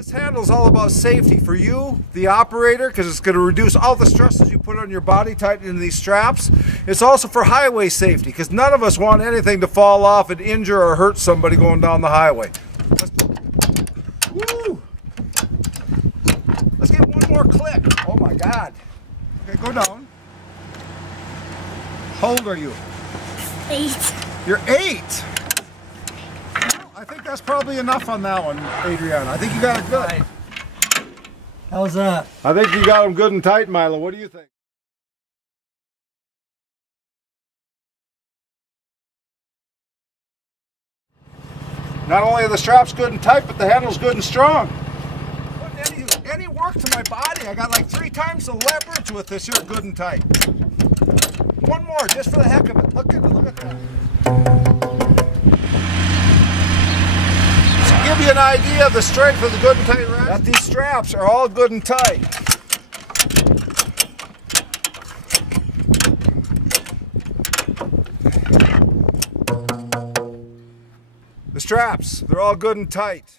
This handle is all about safety for you, the operator, because it's going to reduce all the stresses you put on your body tightening these straps. It's also for highway safety, because none of us want anything to fall off and injure or hurt somebody going down the highway. Woo! Let's get one more click. Oh my God. Okay, go down. How old are you? 8. You're 8. I think that's probably enough on that one, Adriana. I think you got it good. How's that? I think you got them good and tight, Milo. What do you think? Not only are the straps good and tight, but the handle's good and strong. Putting any work to my body. I got like 3 times the leverage with this here, good and tight. One more, just for the heck of it. Look at that. To give you an idea of the strength of the good and tight ratchet, that these straps are all good and tight. The straps, they're all good and tight.